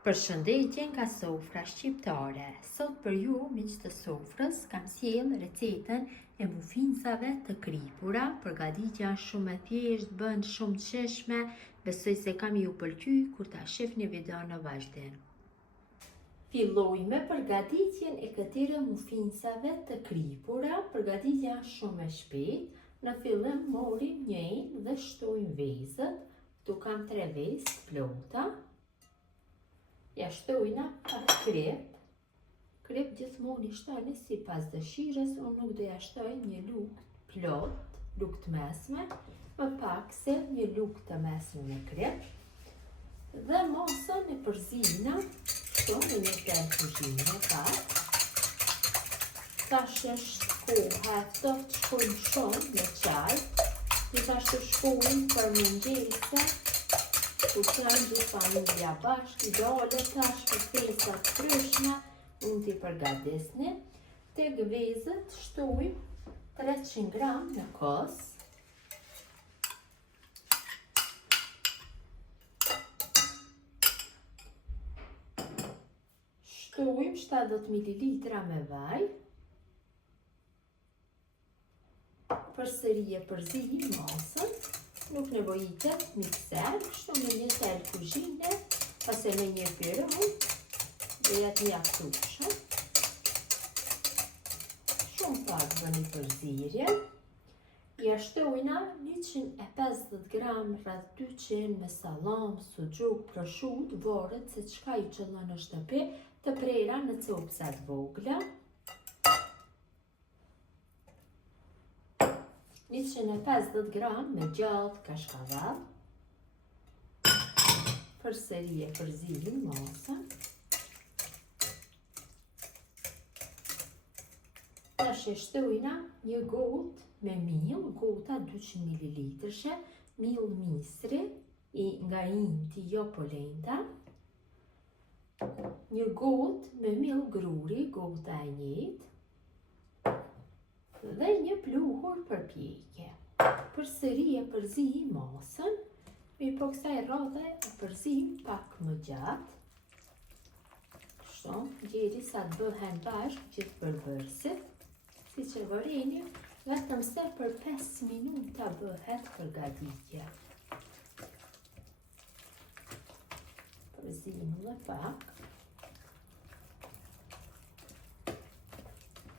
Përshëndetje nga sofra shqiptare. Sot për ju, miq të sofrës, kam sjell recetën e mufincave të kripura. Përgatitja është shumë e thjeshtë, bën shumë të shijshme. Besoj se kam ju pëlqy kur ta shihni videon në vazhdim. Filloj me përgatitjen e këtyre mufincave të kripura. Përgatitja është shumë e shpejtë. Në fillim morim njëjin dhe shtojmë vezët. Tu kam 3 vezë plota. Ja shtojna pak krep. Krep gjithmonë i shtoni sipas dëshirës. Unë nuk do ja shtoj një lugë plot, lugë të mesme, më pak se një lugë të mesme me krep. Dhe mosën e përzina, shtojnë në tel kuzhinë pak. Tash është koha e ftohtë të shkojmë shumë në çaj. Gjithashtu shkojmë për mëngjese. Ku kanë gjithë familja bashkë, dole tash për festa të ndryshme, mund t'i përgatisni. Tek vezët shtojmë 300 gram në kos. Shtojmë 70 ml me vaj. Përsëri e përzijmë masën. Nuk nevojitet mikser, kështu me një tel kuzhine, ose me një piroj, dhe jetë mjaftueshëm. Shumë pak bëni përzierje. Ja shtojna 150 gram rreth 200 me sallam, suxhuk, prosciutto, varet se çka ju qëllon në shtëpi, të prera në copsa të vogla. 150 gram me gjatë kashkavall. Përsëri e përzijmë masën. Tash e shtojna një gotë me miell, gota 200 ml, miell misri nga inti jo polenta. Një gotë me miell gruri, gota e njëjtë. Dhe një pluhur për pjekje. Përsëri e përzijmë masën, mirë po kësaj rrodhe e përzijmë pak më gjatë. Kështu, derisa të bëhen bashkë gjithë përbërësit. Siç e vëreni, vetëm se për 5 minuta bëhet përgatitja. Përzijmë edhe pak.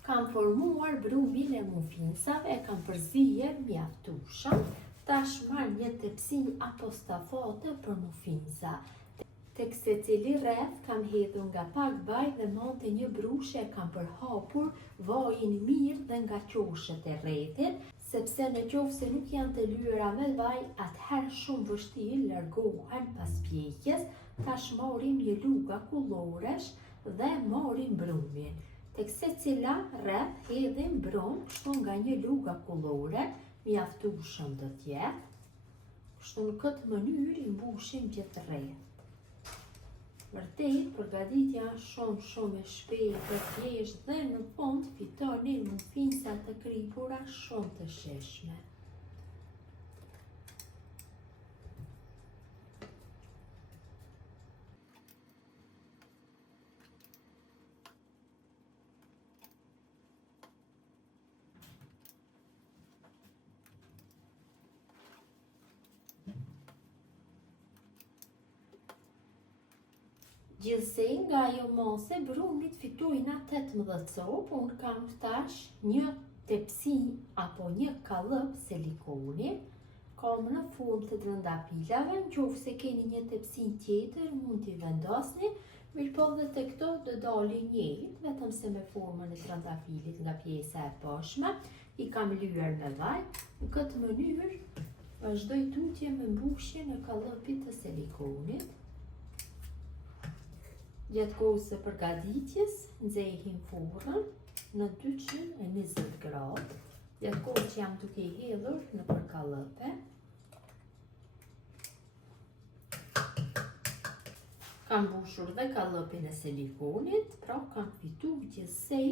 Kam formuar brumin e mufincave, e kam përzier mjaftueshëm. Tash marr një tepsi apo stafate për mufinca. Tek secili rreth kam hedhur nga pak vaj dhe mante një brushe, e kam përhapur vajin mirë dhe nga qoshet e rrethit, sepse në qoftë se nuk janë të lyera me vaj, atëherë shumë vështirë largohen pas pjekjes. Tash marrim një lugë akulloresh dhe marrim brumin. Tek secila rreth hedhim brum, kështu nga një lugë akullore, mjaftueshëm do të jetë. Kështu në këtë mënyrë i mbushim gjithë rreth. Vërtet, përgatitja është shumë e shpejtë, e thjeshtë dhe në fund fitoni mufinca të kripura shumë të shijshme. Gjithsej nga ajo mase brumit fitojna 18 copë, unë kam tash një tepsi apo një kallëp silikoni, kam në formë të trëndafilave, nëse keni një tepsi tjetër mund t'i vendosni, mirë po dhe të këto do dalin njëjtë, vetëm se me formën e trëndafilit nga pjesa e poshtme, i kam lyer me vaj. Në këtë mënyrë vazhdoj tutje me mbushjen e kallëpit të silikonit. Gjatë kohës së përgatitjes, nxehim furrën në 220 gradë. Gjatë kohës që jam duke i hedhur në përkallëpe. Kam mbushur dhe kallëpin e silikonit, pra kam fituar gjithsej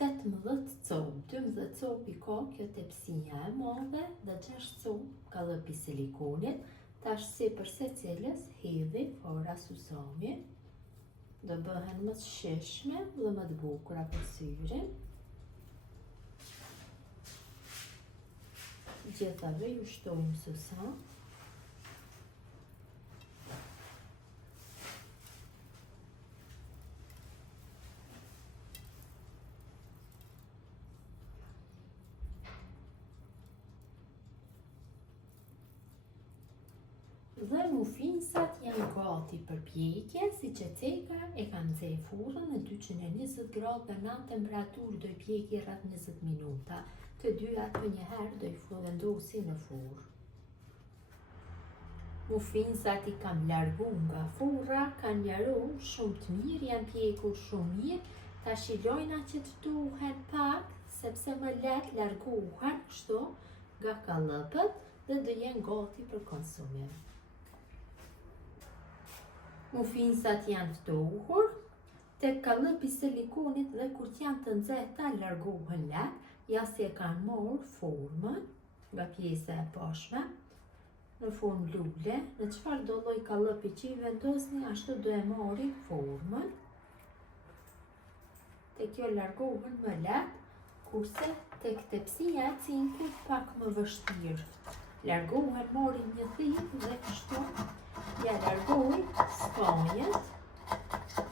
18 copë. 12 copë i ka kjo tepsia e madhe dhe 6 copë kallëpi i silikonit. Tash sipër secilës hedhi fora susami. do bëhen më të shishme dhe më të bukura për syrin. Gjithave ju shtojmë së sa. Dhe muffinsat janë gati për pjekje, si që ceka e kam nxjerrë furrën në 220 gradë në anë temperaturë do i pjeki rreth 20 minuta. Të dyat për njëherë do i vendosi në furrë. Muffinsat i kam largu nga furra, kanë njaru shumë të mirë, janë pjekur shumë mirë. Tash i lojna që të tuhen pak, sepse më lehtë largohen kështu nga kallëpët dhe do jenë gati për konsumim. Muffinsat janë ftohur, tek kallëpi silikonit dhe kur janë të nxehta largohen lehtë, ja si e kanë marrë formën nga pjesa e poshtme, në formë lule, në çfarë do lloj kallëpi që i vendosni, ashtu do e marrin formën. Tek kjo largohen më lehtë, kurse tek tepsia e cinkut pak më vështirë. Largohen, marrin një thikë dhe kështu ja largojmë skajet,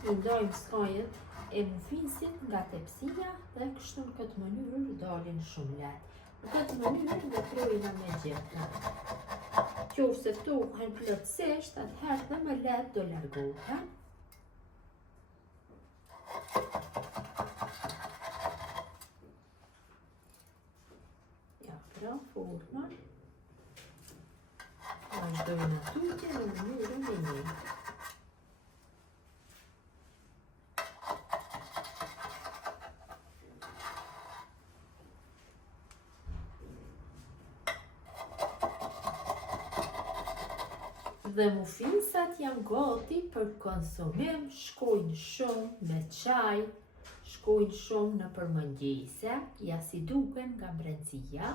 i ndajmë skajet e muffinsit nga tepsia dhe kështu në këtë mënyrë dalin shumë lehtë. Në këtë mënyrë veprojna me gjitha. Qofse ftohen plotësisht, atëherë dhe më lehtë do largohen. Ja, pra forma. Vazhdojnë tutje në mënyrën e njëjtë. Dhe muffinsat janë gati për konsumim, shkojnë shumë me çaj, shkojnë shumë në përmëngjese, ja si duken nga brendësia.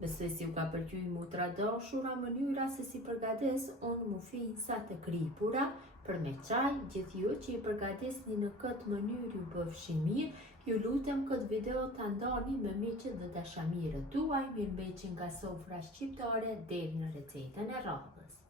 Besoj si ju ka pëlqyer motra dashura mënyra se si përgatis unë muffinsa të kripura për me çaj. Gjithë ju që i përgatisni në këtë mënyrë ju bëfshin mirë. Ju lutem këtë video ta ndani me miqët dhe dashamirët tuaj. Mirëmbëjtje nga sofra shqiptare deri në recetën e radhës.